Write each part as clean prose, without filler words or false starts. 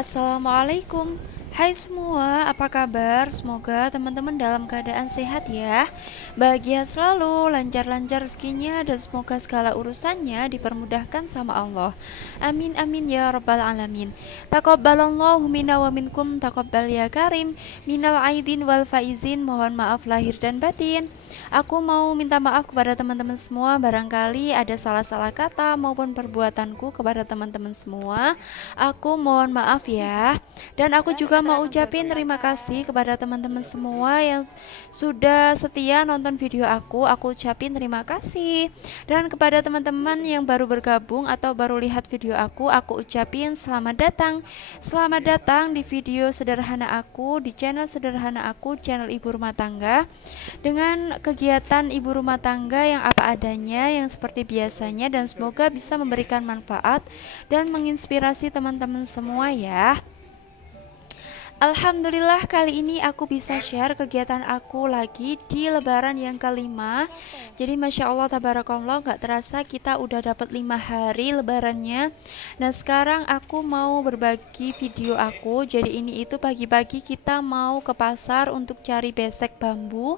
Assalamualaikum. Hai semua, apa kabar? Semoga teman-teman dalam keadaan sehat ya. Bahagia selalu, lancar-lancar rezekinya, dan semoga segala urusannya dipermudahkan sama Allah. Amin amin ya rabbal alamin. Taqabbalallahu minna wa minkum, taqabbal ya karim. Minal aidin wal faizin, mohon maaf lahir dan batin. Aku mau minta maaf kepada teman-teman semua, barangkali ada salah-salah kata maupun perbuatanku kepada teman-teman semua. Aku mohon maaf ya. Dan aku juga mau ucapin terima kasih kepada teman-teman semua yang sudah setia nonton video aku ucapin terima kasih. Dan kepada teman-teman yang baru bergabung atau baru lihat video aku ucapin selamat datang. Selamat datang di video sederhana aku, di channel sederhana aku, channel ibu rumah tangga. Dengan kegiatan ibu rumah tangga yang apa adanya, yang seperti biasanya, dan semoga bisa memberikan manfaat dan menginspirasi teman-teman semua ya. Alhamdulillah kali ini aku bisa share kegiatan aku lagi di lebaran yang kelima. Jadi Masya Allah tabarakallah, gak terasa kita udah dapat 5 hari lebarannya. Nah sekarang aku mau berbagi video aku. Jadi ini itu pagi-pagi kita mau ke pasar untuk cari besek bambu.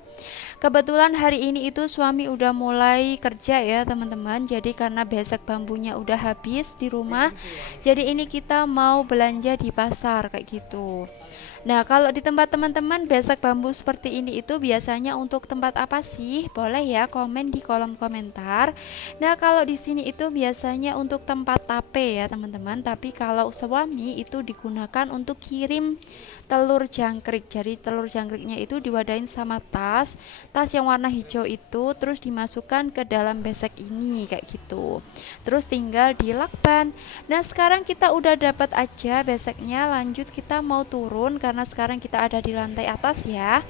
Kebetulan hari ini itu suami udah mulai kerja ya teman-teman. Jadi karena besek bambunya udah habis di rumah, jadi ini kita mau belanja di pasar kayak gitu. Nah, kalau di tempat teman-teman besek bambu seperti ini itu biasanya untuk tempat apa sih? Boleh ya komen di kolom komentar. Nah, kalau di sini itu biasanya untuk tempat tape ya, teman-teman. Tapi kalau suami itu digunakan untuk kirim telur jangkrik. Jadi telur jangkriknya itu diwadahin sama tas yang warna hijau itu, terus dimasukkan ke dalam besek ini kayak gitu. Terus tinggal dilakban. Nah, sekarang kita udah dapat aja beseknya. Lanjut kita mau turun karena sekarang kita ada di lantai atas ya.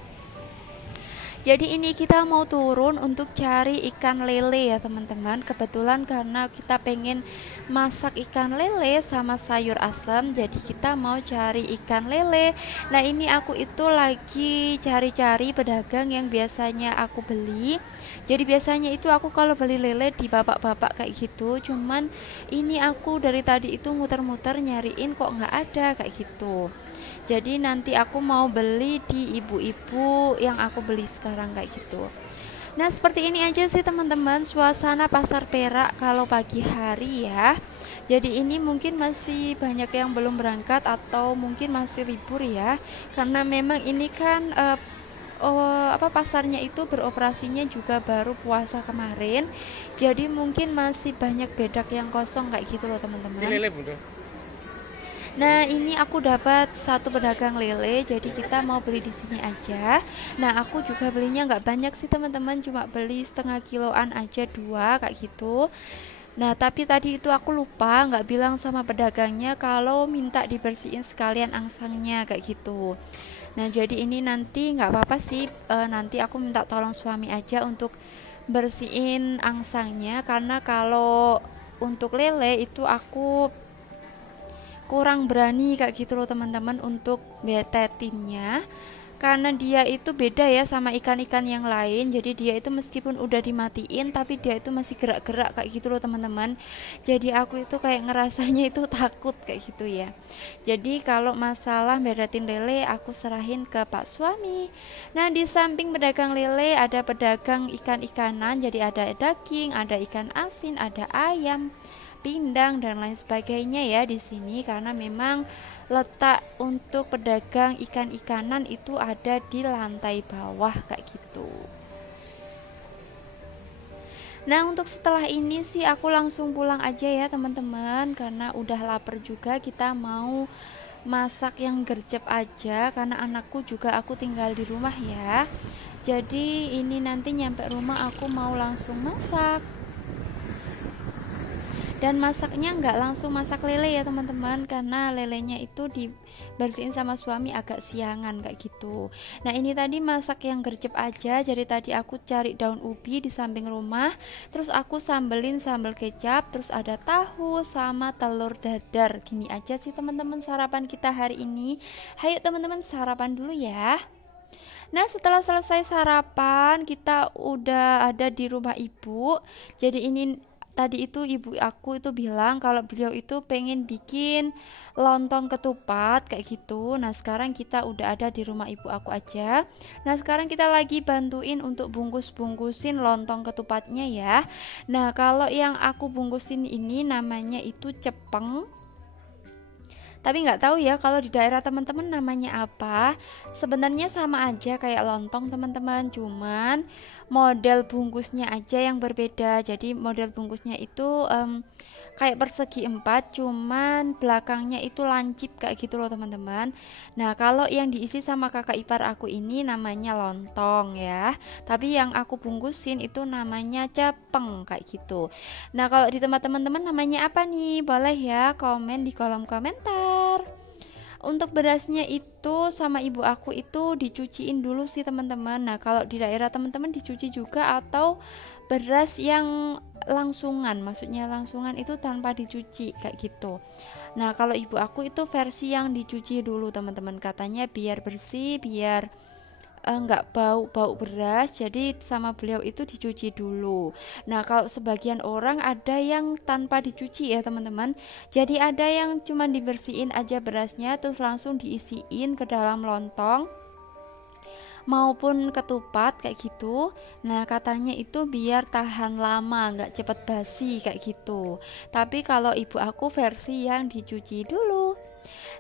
Jadi ini kita mau turun untuk cari ikan lele ya teman-teman. Kebetulan karena kita pengen masak ikan lele sama sayur asam, jadi kita mau cari ikan lele. Nah ini aku itu lagi cari-cari pedagang yang biasanya aku beli. Jadi biasanya itu aku kalau beli lele di bapak-bapak kayak gitu, cuman ini aku dari tadi itu muter-muter nyariin kok nggak ada kayak gitu. Jadi nanti aku mau beli di ibu-ibu yang aku beli sekarang kayak gitu. Nah seperti ini aja sih teman-teman suasana pasar Perak kalau pagi hari ya. Jadi ini mungkin masih banyak yang belum berangkat atau mungkin masih libur ya, karena memang ini kan pasarnya itu beroperasinya juga baru puasa kemarin. Jadi mungkin masih banyak bedak yang kosong kayak gitu loh teman-teman. Nah ini aku dapat satu pedagang lele, jadi kita mau beli di sini aja. Nah aku juga belinya nggak banyak sih teman-teman, cuma beli setengah kiloan aja, 2 kayak gitu. Nah tapi tadi itu aku lupa nggak bilang sama pedagangnya kalau minta dibersihin sekalian angsangnya kayak gitu. Nah jadi ini nanti nggak apa-apa sih, nanti aku minta tolong suami aja untuk bersihin angsangnya, karena kalau untuk lele itu aku kurang berani kayak gitu loh teman-teman untuk betetinnya, karena dia itu beda ya sama ikan-ikan yang lain. Jadi dia itu meskipun udah dimatiin tapi dia itu masih gerak-gerak kayak gitu loh teman-teman. Jadi aku itu kayak ngerasanya itu takut kayak gitu ya. Jadi kalau masalah bedatin lele aku serahin ke Pak suami. Nah di samping pedagang lele ada pedagang ikan-ikanan, jadi ada daging, ada ikan asin, ada ayam, pindang dan lain sebagainya ya di sini, karena memang letak untuk pedagang ikan-ikanan itu ada di lantai bawah kayak gitu. Nah untuk setelah ini sih aku langsung pulang aja ya teman-teman, karena udah lapar juga. Kita mau masak yang gercep aja karena anakku juga aku tinggal di rumah ya. Jadi ini nanti nyampe rumah aku mau langsung masak. Dan masaknya nggak langsung masak lele ya teman-teman, karena lelenya itu dibersihin sama suami agak siangan kayak gitu. Nah ini tadi masak yang gercep aja. Jadi tadi aku cari daun ubi di samping rumah, terus aku sambelin sambal kecap, terus ada tahu sama telur dadar. Gini aja sih teman-teman sarapan kita hari ini. Hayo teman-teman sarapan dulu ya. Nah setelah selesai sarapan kita udah ada di rumah ibu. Jadi ini tadi itu ibu aku itu bilang kalau beliau itu pengen bikin lontong ketupat kayak gitu. Nah sekarang kita udah ada di rumah ibu aku aja. Nah sekarang kita lagi bantuin untuk bungkusin lontong ketupatnya ya. Nah kalau yang aku bungkusin ini namanya itu cepeng, tapi nggak tahu ya kalau di daerah teman-teman namanya apa. Sebenarnya sama aja kayak lontong teman-teman, cuman model bungkusnya aja yang berbeda. Jadi model bungkusnya itu kayak persegi empat, cuman belakangnya itu lancip kayak gitu loh teman-teman. Nah kalau yang diisi sama kakak ipar aku ini namanya lontong ya, tapi yang aku bungkusin itu namanya cepeng kayak gitu. Nah kalau di tempat teman-teman namanya apa nih, boleh ya komen di kolom komentar. Untuk berasnya itu sama ibu aku itu dicuciin dulu sih teman-teman. Nah kalau di daerah teman-teman dicuci juga atau beras yang langsungan, maksudnya langsungan itu tanpa dicuci kayak gitu. Nah kalau ibu aku itu versi yang dicuci dulu teman-teman, katanya biar bersih, biar nggak bau beras, jadi sama beliau itu dicuci dulu. Nah kalau sebagian orang ada yang tanpa dicuci ya teman-teman, jadi ada yang cuma dibersihin aja berasnya terus langsung diisiin ke dalam lontong maupun ketupat kayak gitu. Nah katanya itu biar tahan lama, nggak cepet basi kayak gitu. Tapi kalau ibu aku versi yang dicuci dulu.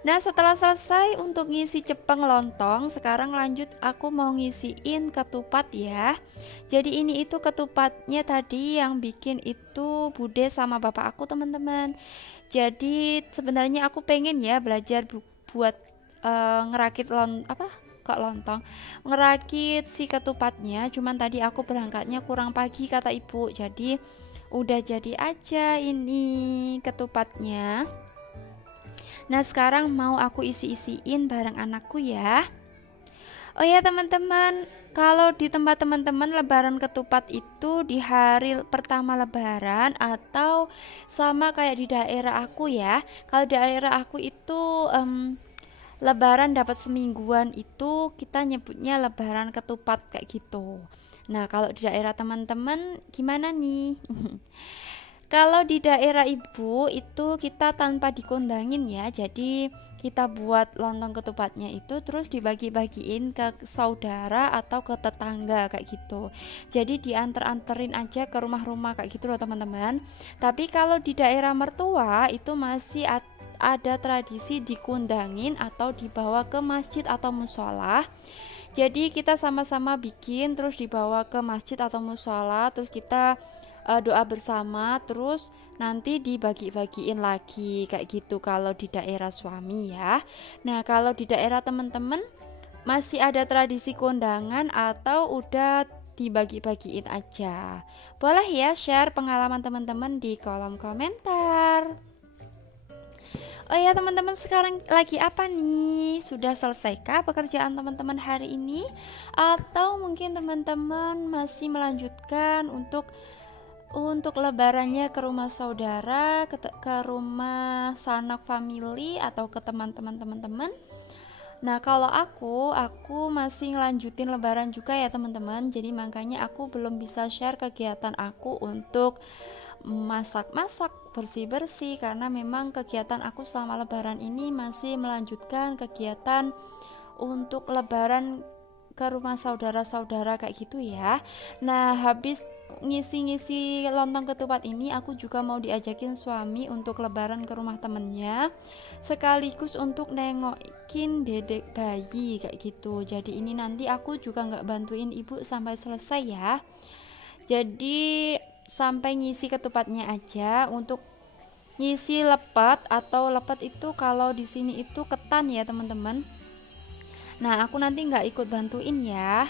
Nah setelah selesai untuk ngisi cepeng lontong, sekarang lanjut aku mau ngisiin ketupat ya. Jadi ini itu ketupatnya tadi yang bikin itu bude sama bapak aku teman-teman. Jadi sebenarnya aku pengen ya belajar buat ngerakit lontong, ngerakit si ketupatnya, cuman tadi aku berangkatnya kurang pagi kata ibu, jadi udah jadi aja ini ketupatnya. Nah sekarang mau aku isi-isiin bareng anakku ya. Oh ya teman-teman, kalau di tempat teman-teman lebaran ketupat itu di hari pertama lebaran atau sama kayak di daerah aku ya. Kalau di daerah aku itu lebaran dapat semingguan itu kita nyebutnya lebaran ketupat kayak gitu. Nah kalau di daerah teman-teman gimana nih? Kalau di daerah ibu itu kita tanpa dikondangin ya, jadi kita buat lontong ketupatnya itu terus dibagi-bagiin ke saudara atau ke tetangga kayak gitu. Jadi dianter-anterin aja ke rumah-rumah kayak gitu loh teman-teman. Tapi kalau di daerah mertua itu masih ada tradisi dikondangin atau dibawa ke masjid atau musola. Jadi kita sama-sama bikin terus dibawa ke masjid atau musola, terus kita doa bersama, terus nanti dibagi-bagiin lagi kayak gitu kalau di daerah suami ya. Nah kalau di daerah teman-teman masih ada tradisi kondangan atau udah dibagi-bagiin aja? Boleh ya share pengalaman teman-teman di kolom komentar. Oh ya teman-teman, sekarang lagi apa nih? Sudah selesaikah pekerjaan teman-teman hari ini? Atau mungkin teman-teman masih melanjutkan untuk lebarannya ke rumah saudara, ke rumah sanak family atau ke teman-teman teman-teman. Nah kalau aku masih ngelanjutin lebaran juga ya teman-teman. Jadi makanya aku belum bisa share kegiatan aku untuk masak-masak, bersih-bersih, karena memang kegiatan aku selama lebaran ini masih melanjutkan kegiatan untuk lebaran ke rumah saudara-saudara kayak gitu ya. Nah habis ngisi-ngisi lontong ketupat ini aku juga mau diajakin suami untuk lebaran ke rumah temennya, sekaligus untuk nengokin dedek bayi kayak gitu. Jadi ini nanti aku juga nggak bantuin ibu sampai selesai ya, jadi sampai ngisi ketupatnya aja. Untuk ngisi lepet atau lepet itu kalau di sini itu ketan ya teman-teman. Nah aku nanti nggak ikut bantuin ya.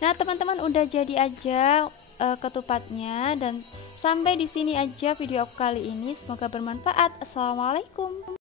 Nah teman-teman udah jadi aja ketupatnya, dan sampai di sini aja video aku kali ini. Semoga bermanfaat. Assalamualaikum.